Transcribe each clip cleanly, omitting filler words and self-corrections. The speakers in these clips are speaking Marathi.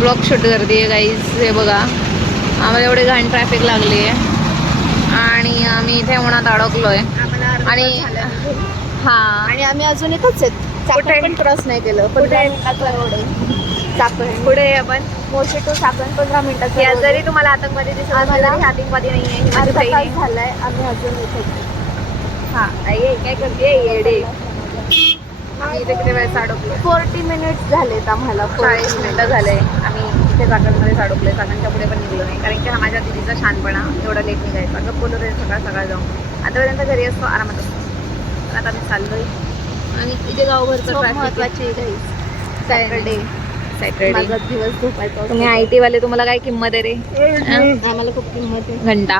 ब्लॉक शूट करते गाईज. हे बघा आम्हाला एवढे घाण ट्रॅफिक लागली आहे आणि आम्ही इथे उन्हात अडकलोय. आणि हां, आणि आम्ही अजून इथंच आहेत. चाकण पण क्रॉस नाही केलं. 15 मिनिटाचा रोड आहे. चाकण पुढे आहे आपण. मोशी टू चाकण 15 मिनिटाचा या रोड जरी आहे. तुम्हाला आतंकवादी दिसत आम्हाला- असले तरी आतंकवादी नाही आहे, ही माझी अर्धा बहीण तास आहे. झालाय आम्ही अजून इथेच. हां, आई काय करते येडे. आम्ही इथे किती वेळेस अडकलोय. 40 मिनिट्स झालेत आम्हाला. 40 मिनिटं झाले आम्ही इथे चाकणमध्ये अडकलोय. चाकणच्या पुढे पण निघलो नाही, कारण की हा माझ्या दिदीचा शानपणा एवढा लेट निघायचा. गप्प बोलत आहे सकाळ सकाळ जाऊन. आतापर्यंत घरी असतो, आरामात असतो. तर आता मी चाललोय आणि इथे गावभरचं खूप ट्रॅफिक. महत्वाची सॅटरडे माझा दिवस झोपायचा तुम्ही IT वाले, तुम्हाला काय किंमत आहे रे? आम्हाला खूप किंमत आहे. घंटा.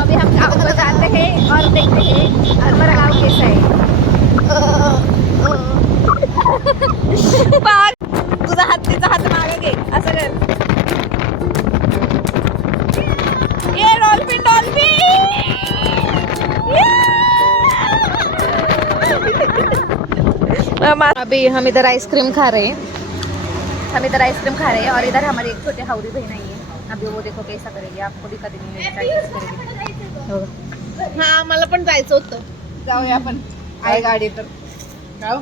अभी हम गाँव को जाते हैं और देखते हैं हमारा गाँव कैसा है. तुझा हात तिचा हात मागे घे, असं कर. ये डॉल्फिन डॉल्फिन. अभी हम इधर आइसक्रीम खा रहे हैं. और इधर हमारी एक छोटी हाउरी बहन आई है. अभी वो देखो कैसा करेगी, आपको दिखा देंगे करेगी. हा मला पण जायचं होतं. जाऊया आपण, आहे गाड़ी तर. जाओ.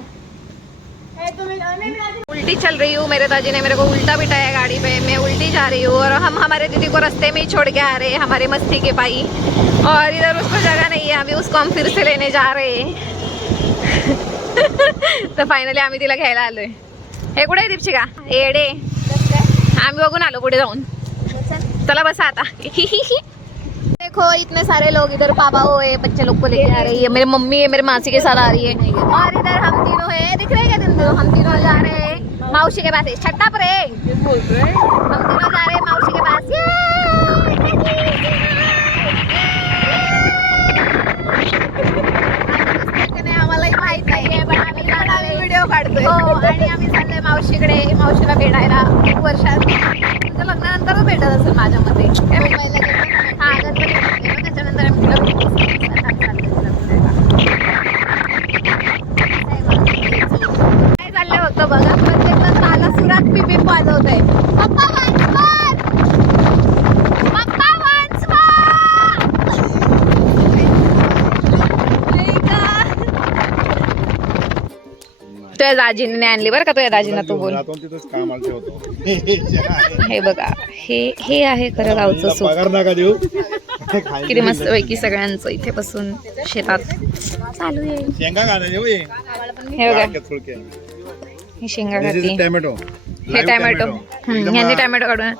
उल्टी चल रही हूँ, मेरे दादी ने मेरे को उल्टा बिठाया गाड़ी पे. मैं उल्टी जा रही हूँ और हम हमारे दीदी को रास्ते में ही छोड़ के आ रहे हैं, हमारे मस्ती के पाई. और इधर उसको जगह नहीं है, अभी उसको हम फिर से लेने जा रहे हैं. तर फायनली आम्ही तिला घ्यायला आलोय. हे कुठे आहे दीपशिका? येडे. आम्ही बघून आलो पुढे जाऊन. चला बसा आता. देखो इतने सारे लोग इधर, पापा हुए बच्चे लोग को लेके आ रही है, मेरी मम्मी है मेरे मासी के साथ आ रही है. और इधर हम तीनों है, दिख रहे हैं क्या तीनों? हम तीनों जा रहे हैं मौसी के पास. छट्टा पर है, हम तीनों जा रहे हैं मौसी के पास. आम्हालाही माहित नाहीये, पण आम्ही व्हिडिओ काढतोय. हो, आणि आम्ही चाललोय मावशीकडे, मावशीला भेटायला. खूप वर्षात तुझ्या लग्नानंतरच भेटत असेल माझ्या मते. हा, गणपती त्याच्यानंतर आम्ही तिला काय चाललंय होतं बघा. प्रत्येक ताला सुरात पिपी वाजवत आहे. पप्पा वन्स मोर, पप्पा वन्स मोर. तुझ्या दाजीने आणली बरं का, तुझ्या दाजीना तू बोल. हे बघा, हे आहे खरं गावचं सुख. किती मस्त पैकी सगळ्यांचं इथे बसून शेतात चालू आहे. हे बघा, ही शेंगा घातली. टॅमॅटो, हे टॅमॅटो. ह्यांनी टॅमॅटो काढून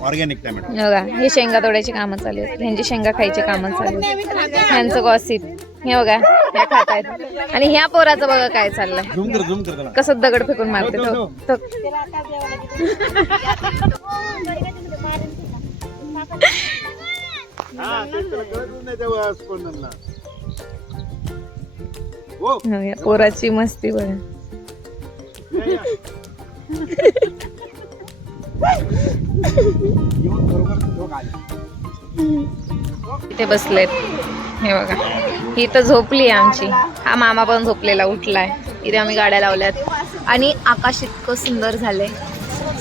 ऑर्गॅनिक टॅमॅटो. बघा, हे शेंगा तोडायची कामं चालू आहेत. ह्यांची शेंगा खायची कामं चालू आहेत. ह्यांचं गॉसिप. हे बघा, ह्या खात आहेत. आणि ह्या पोराचं बघा काय चाललंय, कसं दगड फेकून मारते तो. पोराची मस्ती बघा. इथे बसलेत. हे बघा, ही तर झोपली आमची. हा मामा पण झोपलेला, उठलाय. इथे आम्ही गाड्या लावल्यात आणि आकाश इतकं सुंदर झालंय.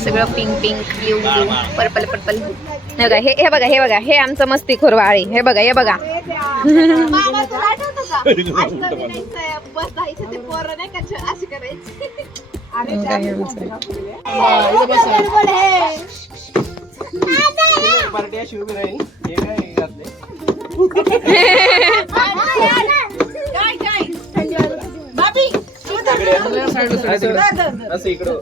सगळं pink pink, blue blue, purple purple. हे बघा, हे बघा, हे बघा, हे आमचं मस्तीखोर वाळी. हे बघा, हे बघा. बघा असं म्हणायचंय, बस जायचं ते पोरं नाही का अशी करायची. अरे गडबड आहे. पार्टी अशी उभी राहील हे काय घातले असं इकडं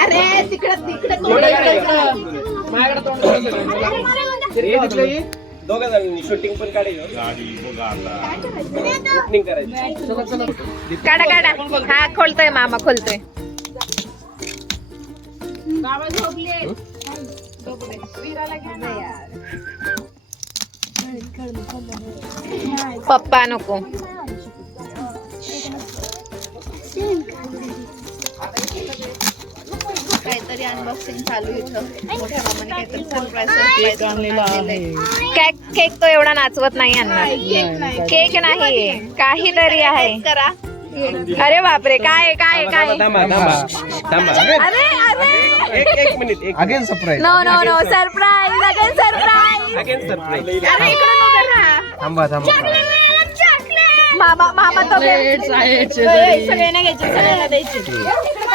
अरे तिकडं दोघं जणांनी शूटिंग पण काढायचं गाडी बघा आता शूटिंग करायची. काढा काढा. हा खोलतोय मामा खोलतोय. पप्पा नको. काहीतरी अनबॉक्सिंग चालू इथं. मोठ्या मामाने काहीतरी सरप्राईज केक तो एवढा नाचवत नाही यांना. केक नाही काहीतरी आहे. करा. अरे बापरे काय काय काय. थांबा अरे अरे एक minute again surprise no no no surprise again surprise. Again surprise अरे इकडून उभे राहा. थांबा मामा मामा तो सगळ्यांना घ्यायचे, सगळ्यांना द्यायचे.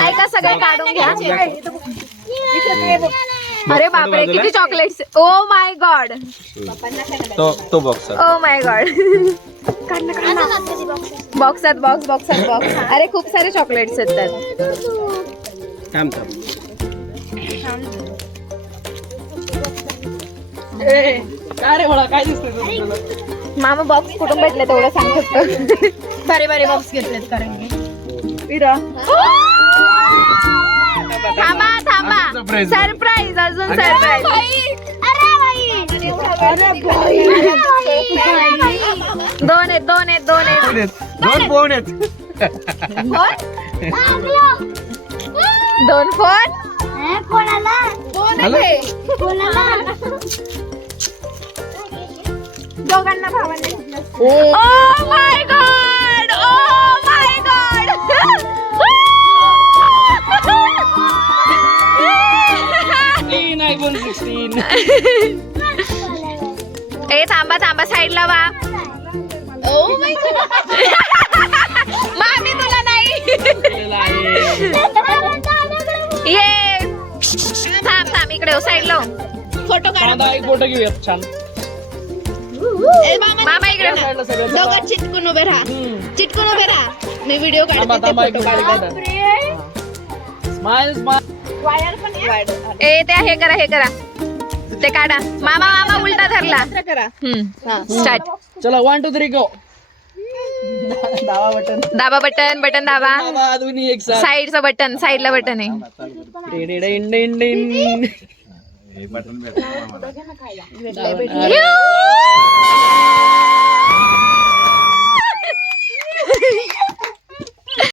ऐका सगळे काढून घ्या. अरे बापरे किती चॉकलेट्स. Oh my God. तो बॉक्स ओ माय गॉड. बॉक्सात बॉक्स बॉक्सात बॉक्स. अरे खूप सारे चॉकलेट्स आहेत त्यात. थांब मामा बॉक्स कुठून भेटले तेवढं सांग फक्त. बारे बारे बॉक्स घेतलेत कारण की थांबा थांबा. सरप्राईज अजून सरप्राईज. दोन आहेत दोन आहेत दोन आहेत. दोन फोन आहेत दोन फोन. दोघांना भावाने. ओ my God. O my God. ए थांबा थांबा साईडला वा. ओ माय गॉड. मामी तुला नाही. ये थांब थांब इकडे साईडला. फोटो काढा. फोटो घेऊयात छान ए मामा मामा इकडे. दोघं चिटकून उभे राहा. चिटकून उभे राहा. मी व्हिडिओ काढते ते फोटो काढा. वायर पण आहे. ए ते हे करा हे करा. ते काढा. मामा मामा उलटा धरला. करा. स्टार्ट. चला 1 2 3 गो दावा बटन दाबा बटन बटन दाबा. दोन्ही एक साथ साईडचं बटन साईडला बटन आहे. हे बटन भेटलं आम्हाला. यू!